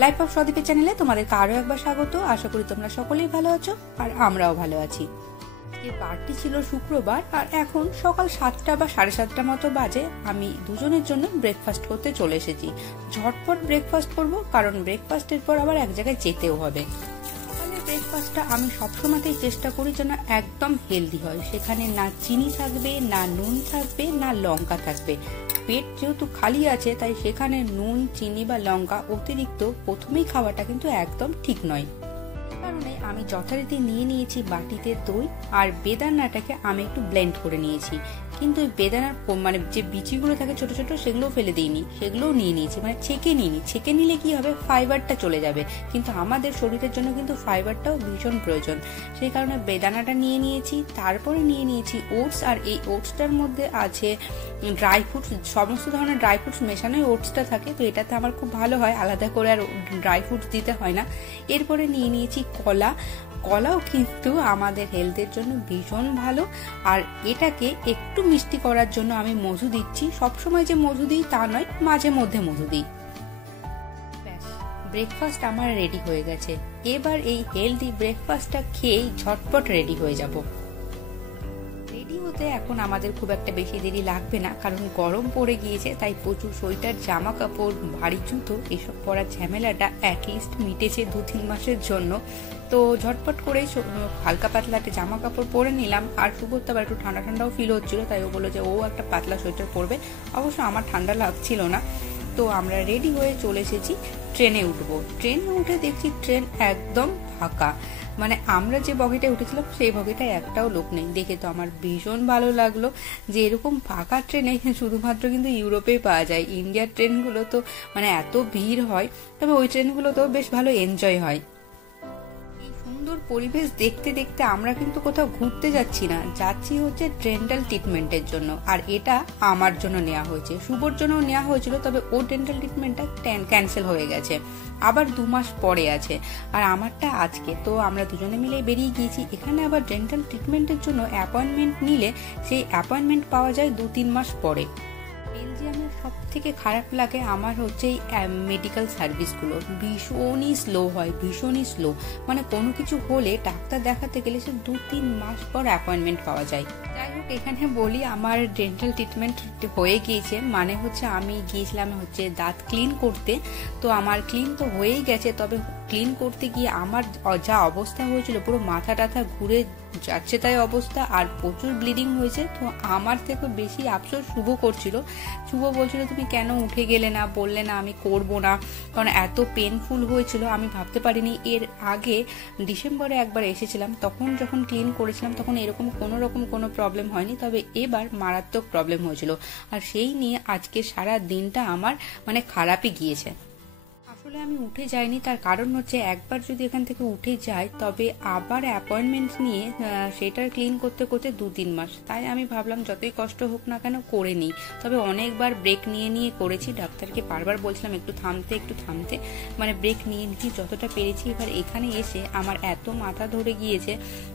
Life of সদীপের চ্যানেলে তোমাদেরকে আরো একবার স্বাগত। আশা করি তোমরা সকলেই ভালো আছো আর আমরাও ভালো আছি। এর বারটি ছিল শুক্রবার আর এখন সকাল 7টা বা 7:30 মতো বাজে। আমি দুজনের জন্য ব্রেকফাস্ট করতে চলে এসেছি। ঝটপট ব্রেকফাস্ট করব, কারণ ব্রেকফাস্টের পর আবার এক জায়গায় যেতেও হবে। ব্রেকফাস্টটা আমি সবসময়তেই চেষ্টা করি যেন একদম হেলদি হয়। সেখানে না চিনি থাকবে, না নুন থাকবে, না লঙ্কা থাকবে। পেট যেহেতু খালি আছে, তাই সেখানে নুন, চিনি বা লঙ্কা অতিরিক্ত প্রথমেই খাওয়াটা কিন্তু একদম ঠিক নয়। কারণে আমি যথারীতি নিয়ে নিয়েছি বাটিতে দই, আর বেদানাটাকে আমি একটু ব্লেন্ড করে নিয়েছি। কিন্তু বেদানার মানে যে বিচিগুলো থাকে ছোট ছোট, সেগুলো ফেলে দিইনি, সেগুলোও নিয়ে নিয়েছি, মানে ছেঁকে নিইনি। ছেঁকে নিলে কি হবে, ফাইবারটা চলে যাবে, কিন্তু আমাদের শরীরের জন্য কিন্তু ফাইবারটাও ভীষণ প্রয়োজন। সেই কারণে বেদানাটা নিয়ে নিয়েছি। তারপরে নিয়ে নিয়েছি ওটস, আর এই ওটসটার মধ্যে আছে ড্রাই ফ্রুটস, সমস্ত ধরনের ড্রাই ফ্রুটস মেশানোই ওটসটা থাকে, তো এটাতে আমার খুব ভালো হয়, আলাদা করে আর ড্রাই ফ্রুটস দিতে হয় না। এরপরে নিয়ে নিয়েছি কলাও কিন্তু আমাদের হেলথের জন্য ভীষণ ভালো। আর এটাকে একটু মিষ্টি করার জন্য আমি মধু দিচ্ছি। সবসময় যে মধু দিই তা নয়, মাঝে মধ্যে মধু দিই। ব্যাস, ব্রেকফাস্ট আমার রেডি হয়ে গেছে। এবার এই হেলদি ব্রেকফাস্টটা খেয়েই ঝটপট রেডি হয়ে যাব। রেডি হতে এখন আমাদের খুব একটা বেশি দেরি লাগবে না, কারণ গরম পড়ে গিয়েছে, তাই প্রচুর সোয়েটার, জামা কাপড়, ভারী জুতো এসব পরার ঝামেলাটা অ্যাটলিস্ট মিটেছে 2-3 মাসের জন্য। তো ঝটপট করে হালকা পাতলা একটা জামা কাপড় পরে নিলাম। আর সুব্রত আবার একটু ঠান্ডা ঠান্ডাও ফিল হচ্ছিল, তাই ও বললো যে ও একটা পাতলা সোয়েটার পরবে। অবশ্য আমার ঠান্ডা লাগছিল না। তো আমরা রেডি হয়ে চলে এসেছি, ট্রেনে উঠবো। ট্রেনে উঠে দেখছি ট্রেন একদম ফাঁকা, মানে আমরা যে বগিটায় উঠেছিলাম সেই বগিটায় একটাও লোক নেই। দেখে তো আমার ভীষণ ভালো লাগলো যে এরকম ফাঁকা ট্রেনে শুধুমাত্র কিন্তু ইউরোপেই পাওয়া যায়। ইন্ডিয়ার ট্রেনগুলো তো মানে এত ভিড় হয়, তবে ওই ট্রেনগুলো তো বেশ ভালো এনজয় হয়। সুন্দর পরিবেশ দেখতে দেখতে আমরা কিন্তু কোথাও ঘুরতে যাচ্ছি না, যাচ্ছি হচ্ছে ডেন্টাল ট্রিটমেন্টের জন্য। আর এটা আমার জন্য নেওয়া হয়েছে, শুভর জন্য নেওয়া হয়েছিল, তবে ও ডেন্টাল ট্রিটমেন্টটা ক্যান্সেল হয়ে গেছে, আবার 2 মাস পরে আছে। আর আমারটা আজকে। তো আমরা দুজনে মিলে বেরিয়ে গিয়েছি। এখানে আবার ডেন্টাল ট্রিটমেন্টের জন্য অ্যাপয়েন্টমেন্ট নিলে সেই অ্যাপয়েন্টমেন্ট পাওয়া যায় 2-3 মাস পরে। বেলজিয়ামের সব থেকে খারাপ লাগে আমার হচ্ছে এই মেডিকেল সার্ভিসগুলো, ভীষণই স্লো হয়, ভীষণই স্লো। মানে কোনো কিছু হলে ডাক্তার দেখাতে গেলে সে 2-3 মাস পর অ্যাপয়েন্টমেন্ট পাওয়া যায়। যাই হোক, এখানে বলি আমার ডেন্টাল ট্রিটমেন্ট হয়ে গিয়েছে। মানে হচ্ছে আমি গিয়েছিলাম হচ্ছে দাঁত ক্লিন করতে, তো আমার ক্লিন তো হয়েই গেছে, তবে ক্লিন করতে গিয়ে আমার যা অবস্থা হয়েছিল, পুরো মাথা টাথা ঘুরে যাচ্ছে তাই অবস্থা, আর প্রচুর ব্লিডিং হয়েছে। তো আমার থেকে বেশি আফসোস শুভ করছিল। শুভ বলছিল তুমি কেন উঠে গেলে না, বললে না আমি করব না, কারণ এত পেনফুল হয়েছিল। আমি ভাবতে পারিনি। এর আগে ডিসেম্বরে একবার এসেছিলাম, তখন যখন ক্লিন করেছিলাম তখন এরকম কোনো প্রবলেম হয়নি, তবে এবার মারাত্মক প্রবলেম হয়েছিল। আর সেই নিয়ে আজকে সারা দিনটা আমার মানে খারাপই গিয়েছে। আসলে আমি উঠে যাইনি, তার কারণ হচ্ছে একবার যদি এখান থেকে উঠে যাই তবে আবার অ্যাপয়েন্টমেন্ট নিয়ে সেটার ক্লিন করতে করতে 2-3 মাস। তাই আমি ভাবলাম যতই কষ্ট হোক না কেন করে নিই। তবে অনেকবার ব্রেক নিয়ে নিয়ে করেছি, ডাক্তারকে বারবার বলছিলাম একটু থামতে, মানে ব্রেক নিয়ে নিচ্ছি যতটা পেরেছি। এবার এখানে এসে আমার এত মাথা ধরে গিয়েছে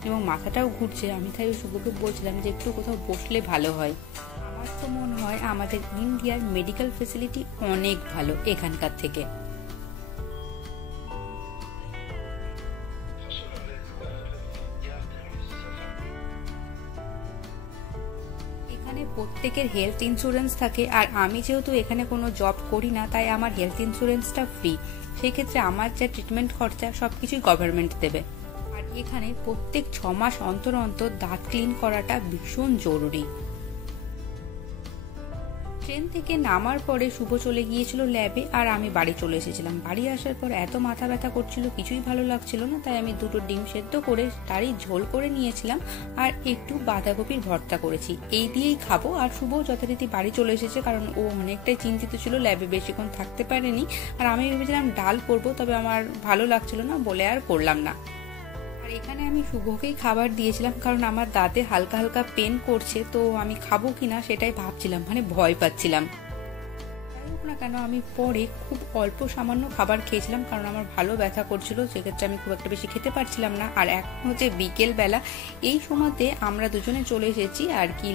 এবং মাথাটাও ঘুরছে। আমি তাই শুভকে বলছিলাম যে একটু কোথাও বসলে ভালো হয়। আমার তো মনে হয় আমাদের ইন্ডিয়ার মেডিকেল ফেসিলিটি অনেক ভালো এখানকার থেকে। প্রত্যেকের হেলথ ইন্স্যুরেন্স থাকে, আর আমি যেহেতু এখানে কোনো জব করি না, তাই আমার হেলথ ইন্স্যুরেন্সটা ফ্রি। সেক্ষেত্রে আমার যা ট্রিটমেন্ট খরচা সবকিছুই গভর্নমেন্ট দেবে। আর এখানে প্রত্যেক 6 মাস অন্তর অন্তর দাঁত ক্লিন করাটা ভীষণ জরুরি। ট্রেন থেকে নামার পরে শুভ চলে গিয়েছিল ল্যাবে, আর আমি বাড়ি চলে এসেছিলাম। বাড়ি আসার পর এত মাথা ব্যথা করছিল, কিছুই ভালো লাগছিল না, তাই আমি 2টো ডিম সেদ্ধ করে তারই ঝোল করে নিয়েছিলাম, আর একটু বাঁধাকপির ভর্তা করেছি। এই দিয়েই খাবো। আর শুভ যথারীতি বাড়ি চলে এসেছে, কারণ ও অনেকটাই চিন্তিত ছিল, ল্যাবে বেশিক্ষণ থাকতে পারেনি। আর আমি ভেবেছিলাম ডাল করবো, তবে আমার ভালো লাগছিল না বলে আর করলাম না। আর এখানে আমি শুভকেই খাবার দিয়েছিলাম, কারণ আমার দাঁতে হালকা হালকা পেন করছে, তো আমি খাবো কিনা সেটাই ভাবছিলাম, মানে ভয় পাচ্ছিলাম। হোক না কেন আমি পরে খুব অল্প সামান্য খাবার খেয়েছিলাম, কারণ আমার ভালো ব্যথা করছিল, সেক্ষেত্রে আমি খুব একটা বেশি খেতে পারছিলাম না। আর এখন হচ্ছে বিকেল বেলা, এই সময়তে আমরা দুজনে চলে এসেছি আর কি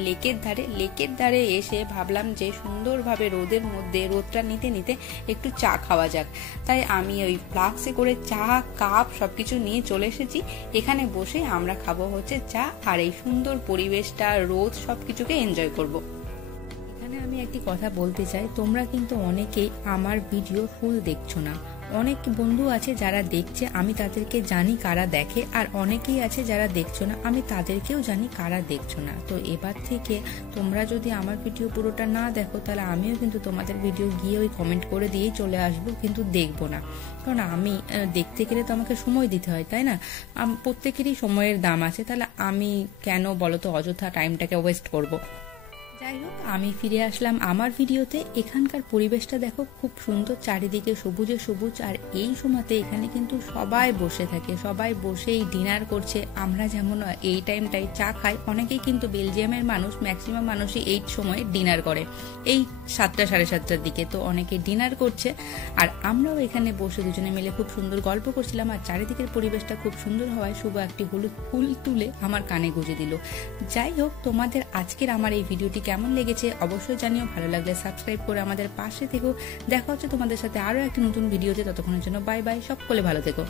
লেকের ধারে এসে ভাবলাম যে সুন্দরভাবে রোদের মধ্যে রোদটা নিতে নিতে একটু চা খাওয়া যাক। তাই আমি ওই ফ্লাক্সে করে চা, কাপ সবকিছু নিয়ে চলে এসেছি। এখানে বসে আমরা খাবো হচ্ছে চা, আর এই সুন্দর পরিবেশটা, রোদ, সবকিছুকে এনজয় করব। আমি একটি কথা বলতে চাই, তোমরা কিন্তু অনেকেই আমার ভিডিও ফুল দেখছো না। অনেক বন্ধু আছে যারা দেখছে, আমি তাদেরকে জানি কারা দেখে, আর অনেকেই আছে যারা দেখছো না, আমি তাদেরকেও জানি কারা দেখছো না। তো এবার থেকে তোমরা যদি আমার ভিডিও পুরোটা না দেখো, তাহলে আমিও কিন্তু তোমাদের ভিডিও গিয়ে ওই কমেন্ট করে দিয়েই চলে আসবো, কিন্তু দেখবো না। কারণ আমি দেখতে গেলে তো আমাকে সময় দিতে হয়, তাই না? প্রত্যেকেরই সময়ের দাম আছে, তাহলে আমি কেন বলো তো অযথা টাইমটাকে ওয়েস্ট করবো। যাই হোক, আমি ফিরে আসলাম আমার ভিডিওতে। এখানকার পরিবেশটা দেখো, খুব সুন্দর, চারিদিকে সবুজে সবুজ। আর এই সময়তে এখানে কিন্তু সবাই বসে থাকে, সবাই বসেই ডিনার করছে। আমরা যেমন এই টাইমটায় চা খাই, অনেকেই কিন্তু বেলজিয়ামের মানুষ, ম্যাক্সিমাম মানুষই এই সময় ডিনার করে, এই 7টা সাড়ে 7টার দিকে। তো অনেকে ডিনার করছে, আর আমরাও এখানে বসে দুজনে মিলে খুব সুন্দর গল্প করছিলাম। আর চারিদিকের পরিবেশটা খুব সুন্দর হওয়ায় শুভ একটি হলুদ ফুল তুলে আমার কানে গুঁজে দিল। যাই হোক, তোমাদের আজকের আমার এই ভিডিওটি কেমন লেগেছে অবশ্যই জানিও। ভালো লাগলে সাবস্ক্রাইব করে আমাদের পাশে থেকো। দেখা হচ্ছে তোমাদের সাথে আরো একটি নতুন ভিডিওতে। ততক্ষণের জন্য বাই বাই, সকলে ভালো থেকো।